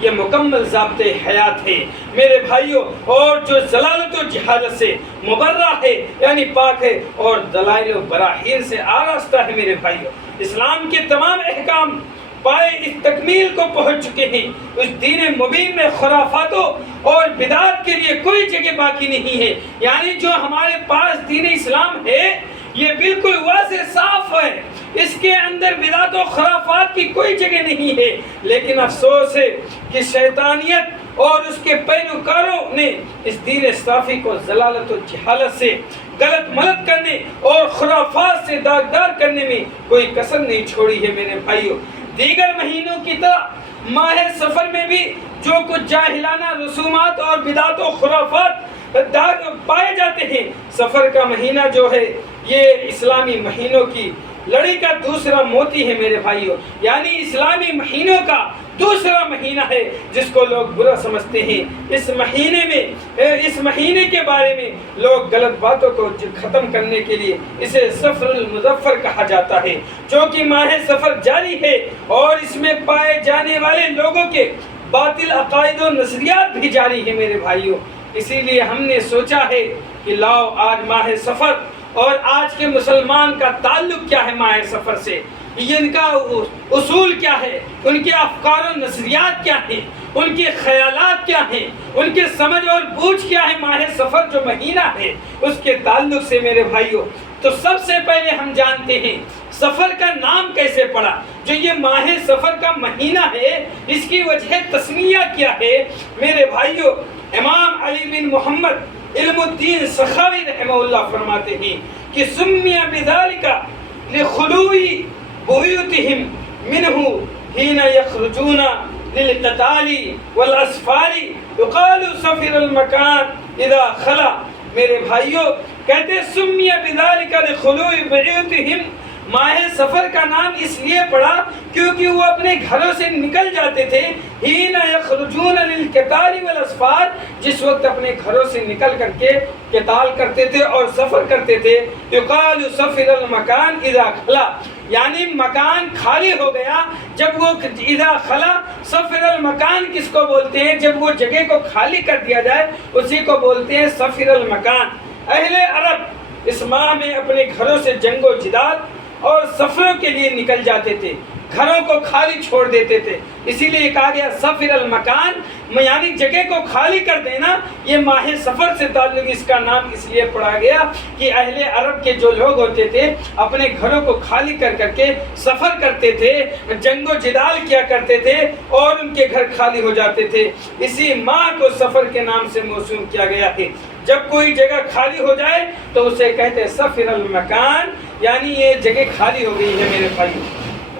یہ مکمل ضابط حیات ہے میرے بھائیوں، اور جو ضلالت و جہالت سے مبرہ ہے یعنی پاک ہے، اور دلائل و براہین سے آراستہ ہے میرے بھائیوں۔ اسلام کے تمام احکام پائے اس تکمیل کو پہنچ چکے ہیں۔ اس دین مبین میں خرافاتوں اور بدعات کے لیے کوئی جگہ باقی نہیں ہے، یعنی جو ہمارے پاس دین اسلام ہے یہ بالکل واضح صاف ہے، اس کے اندر بدعات و خرافات کی کوئی جگہ نہیں ہے۔ لیکن افسوس ہے کہ شیطانیت اور اس کے پیروکاروں نے اس دین صافی کو ضلالت و جہالت سے غلط ملت کرنے اور خرافات سے داغدار کرنے میں کوئی کسر نہیں چھوڑی ہے میرے بھائیوں۔ دیگر مہینوں کی طرح ماہ سفر میں بھی جو کچھ جاہلانہ رسومات اور بدعات و خرافات پائے جاتے ہیں، سفر کا مہینہ جو ہے یہ اسلامی مہینوں کی لڑی کا دوسرا موتی ہے میرے بھائیوں، یعنی اسلامی مہینوں کا دوسرا مہینہ ہے جس کو لوگ برا سمجھتے ہیں۔ اس مہینے کے بارے میں لوگ غلط باتوں کو ختم کرنے کے لیے اسے سفر المظفر کہا جاتا ہے، جو کہ ماہ سفر جاری ہے اور اس میں پائے جانے والے لوگوں کے باطل عقائد و نظریات بھی جاری ہیں میرے بھائیوں۔ اسی لیے ہم نے سوچا ہے کہ لاؤ آج ماہ سفر اور آج کے مسلمان کا تعلق کیا ہے ماہ سفر سے، ان کا اصول کیا ہے، ان کے افکار و نظریات کیا ہیں، ان کے خیالات کیا ہیں، ان کے سمجھ اور بوجھ کیا ہے ماہ سفر جو مہینہ ہے اس کے تعلق سے میرے بھائیوں۔ تو سب سے پہلے ہم جانتے ہیں سفر کا نام کیسے پڑا۔ جو یہ ماہ سفر کا مہینہ ہے اس کی وجہ تسمیہ کیا ہے میرے بھائیوں، امام علی بن محمد علم الدین سخاوی رحمہ اللہ فرماتے ہیں کہ سمیہ بذالک لخلوی بیوتہم منہ حین یخرجون للقتال والاسفار یقال سفر المکان اذا خلا۔ میرے بھائیوں کہتے ہیں سمیہ بذالک لخلوی بیوتہم، ماہ سفر کا نام اس لیے پڑا کیونکہ وہ اپنے گھروں سے نکل جاتے تھے، حین یخرجون للقتال والاسفار، جس وقت اپنے گھروں سے نکل کر کے قتال کرتے تھے اور سفر کرتے تھے۔ یقال سفر المکان اذا خلا، یعنی مکان خالی ہو گیا جب وہ اذا خلا۔ سفر المکان کس کو بولتے ہیں؟ جب وہ جگہ کو خالی کر دیا جائے اسی کو بولتے ہیں سفر المکان۔ اہل عرب اس ماہ میں اپنے گھروں سے جنگ و جدال اور سفروں کے لیے نکل جاتے تھے، گھروں کو خالی چھوڑ دیتے تھے، اسی لیے کہا گیا سفر المکان، یعنی جگہ کو خالی کر دینا۔ یہ ماہ سفر سے تعلق اس کا نام اس لیے پڑا گیا کہ اہل عرب کے جو لوگ ہوتے تھے اپنے گھروں کو خالی کر کر کے سفر کرتے تھے، جنگ و جدال کیا کرتے تھے اور ان کے گھر خالی ہو جاتے تھے، اسی ماہ کو سفر کے نام سے موسوم کیا گیا ہے۔ جب کوئی جگہ خالی ہو جائے تو اسے کہتے ہیں سفر المکان، یعنی یہ جگہ خالی ہو گئی ہے میرے بھائی۔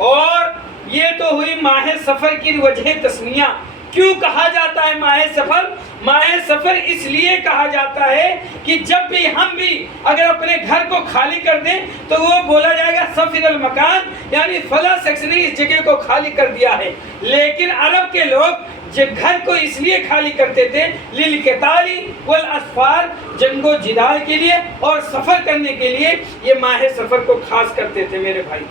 اور یہ تو ہوئی ماہ سفر کی وجہ تسمیہ۔ کیوں کہا جاتا ہے ماہ سفر؟ ماہ سفر اس لیے کہا جاتا ہے کہ جب بھی ہم بھی اگر اپنے گھر کو خالی کر دیں تو وہ بولا جائے گا سفر المکان، یعنی فلاں شخص نے اس جگہ کو خالی کر دیا ہے۔ لیکن عرب کے لوگ گھر کو اس لیے خالی کرتے تھے للقتال والاسفار، جنگ و جدال کے لیے اور سفر کرنے کے لیے یہ ماہ سفر کو خاص کرتے تھے میرے بھائی۔